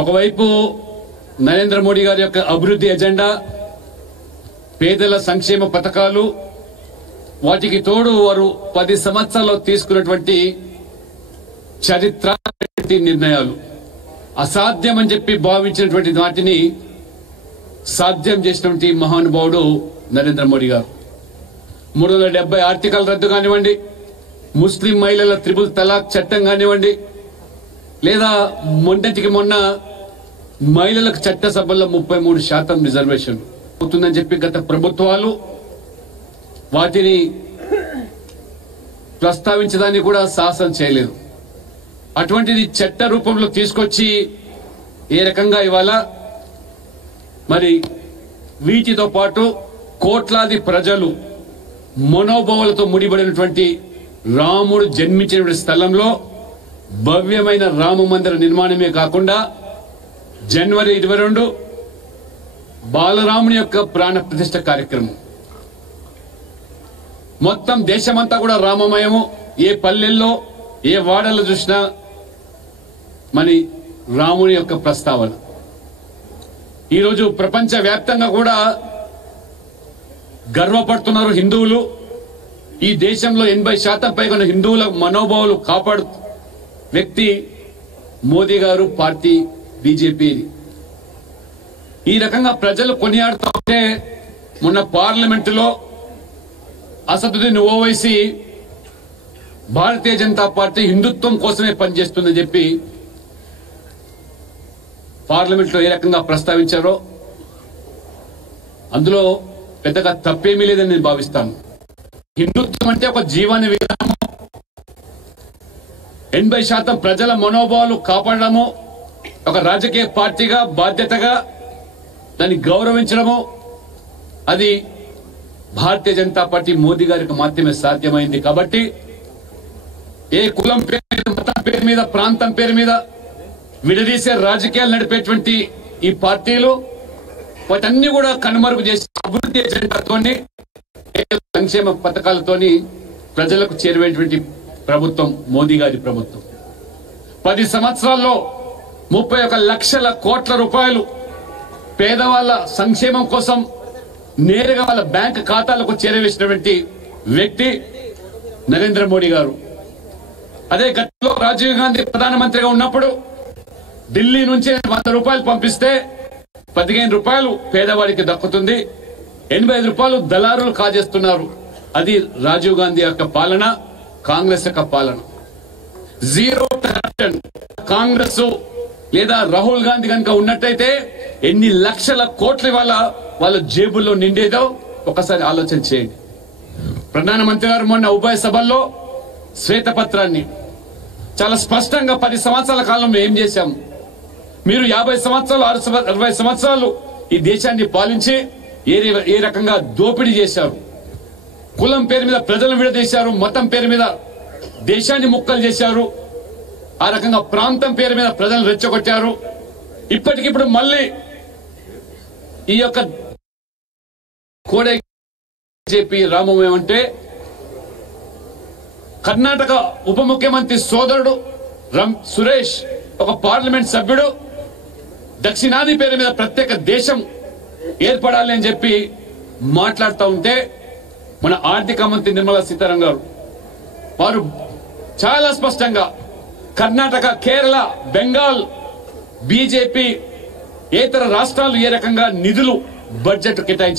ఒకవైపు నరేంద్ర మోడీ గారి యొక్క అభివృద్ధి ఎజెండా, పేదల సంక్షేమ పథకాలు, వాటికి తోడు వారు 10 సంవత్సరాల్లో తీసుకున్నటువంటి చరిత్ర నిర్ణయాలు, అసాధ్యమని చెప్పి భావించినటువంటి వాటిని సాధ్యం చేసినటువంటి మహానుభావుడు నరేంద్ర మోడీ గారు. 370 ఆర్టికల్ రద్దు కానివ్వండి, ముస్లిం మహిళల త్రిపుల్ తలాక్ చట్టం కానివ్వండి, లేదా మొన్నటికి మొన్న మహిళలకు చట్టసభల్లో 33% రిజర్వేషన్ అవుతుందని చెప్పి గత ప్రభుత్వాలు వాటిని ప్రస్తావించడాన్ని కూడా సాహసం చేయలేదు. అటువంటిది చట్ట రూపంలో తీసుకొచ్చి ఏ రకంగా ఇవాళ మరి వీటితో పాటు కోట్లాది ప్రజలు మనోభావాలతో ముడిపడినటువంటి రాముడు జన్మించిన స్థలంలో భవ్యమైన రామ మందిర నిర్మాణమే కాకుండా జనవరి 22 బాలరాముని యొక్క ప్రాణ ప్రతిష్ఠ కార్యక్రమం. మొత్తం దేశమంతా కూడా రామమయము. ఏ పల్లెల్లో ఏ వాడల్లో చూసినా మరి రాముని యొక్క ప్రస్తావన. ఈరోజు ప్రపంచ వ్యాప్తంగా కూడా గర్వపడుతున్నారు హిందువులు. ఈ దేశంలో 80% పైగా ఉన్న హిందువుల మనోభావాలు కాపాడు వ్యక్తి మోదీ గారు, పార్టీ బీజేపీ. ఈ రకంగా ప్రజలు కొనియాడుతూ ఉంటే మొన్న పార్లమెంటులో అసదుద్దీన్ ఓవైసీ భారతీయ జనతా పార్టీ హిందుత్వం కోసమే పనిచేస్తుందని చెప్పి పార్లమెంట్లో ఏ రకంగా ప్రస్తావించారో అందులో పెద్దగా తప్పేమీ లేదని నేను భావిస్తాను. హిందుత్వం అంటే ఒక జీవన విధానం, 80% ప్రజల మనోభావాలు కాపాడడము, ఒక రాజకీయ పార్టీగా బాధ్యతగా దాన్ని గౌరవించడము, అది భారతీయ జనతా పార్టీ మోదీ గారికి మాత్రమే సాధ్యమైంది. కాబట్టి ఏ కులం పేరు మీద, మతం పేరు మీద, ప్రాంతం పేరు మీద విడదీసే రాజకీయాలు నడిపేటువంటి ఈ పార్టీలు వాటన్ని కూడా కనుమరుగు చేసి అభివృద్ధి ఎజెండాతోని, సంక్షేమ పథకాలతోని ప్రజలకు చేరువేటువంటి ప్రభుత్వం మోదీ గారి ప్రభుత్వం. 10 సంవత్సరాల్లో 31 లక్షల కోట్ల రూపాయలు పేదవాళ్ల సంక్షేమం కోసం నేరుగా వాళ్ళ బ్యాంక్ ఖాతాలకు చేరవేసినటువంటి వ్యక్తి నరేంద్ర మోడీ గారు. అదే గతంలో రాజీవ్ గాంధీ ప్రధానమంత్రిగా ఉన్నప్పుడు ఢిల్లీ నుంచి 100 రూపాయలు పంపిస్తే 15 రూపాయలు పేదవాడికి దక్కుతుంది, 85 రూపాయలు దళారులు కాజేస్తున్నారు. అది రాజీవ్ గాంధీ యొక్క పాలన, కాంగ్రెస్ యొక్క పాలన. జీరో కరప్షన్ కాంగ్రెస్ లేదా రాహుల్ గాంధీ కనుక ఉన్నట్టయితే ఎన్ని లక్షల కోట్ల వాళ్ళ జేబుల్లో నిండేదో ఒకసారి ఆలోచన చేయండి. ప్రధానమంత్రి గారు మొన్న ఉభయ సభల్లో శ్వేతపత్రాన్ని చాలా స్పష్టంగా 10 సంవత్సరాల కాలంలో ఏం చేశాం, మీరు 50 సంవత్సరాలు 60 సంవత్సరాలు ఈ దేశాన్ని పాలించి ఏ రకంగా దోపిడీ చేశారు, కులం పేరు మీద ప్రజలను విడదీశారు, మతం పేరు మీద దేశాన్ని ముక్కలు చేశారు, ఆ రకంగా ప్రాంతం పేరు మీద ప్రజలను రెచ్చగొట్టారు. ఇప్పటికిప్పుడు మళ్ళీ ఈ యొక్క కోడే బీజేపీ రామమయం అంటే కర్ణాటక ఉప ముఖ్యమంత్రి సోదరుడు సురేష్ ఒక పార్లమెంట్ సభ్యుడు దక్షిణాది పేరు మీద ప్రత్యేక దేశం ఏర్పడాలి అని చెప్పి మాట్లాడుతూ ఉంటే మన ఆర్థిక మంత్రి నిర్మలా సీతారామన్ గారు వారు చాలా స్పష్టంగా కర్ణాటక, కేరళ, బెంగాల్ బీజేపీ ఇతర రాష్ట్రాలు ఏ రకంగా నిధులు బడ్జెట్ కేటాయించారు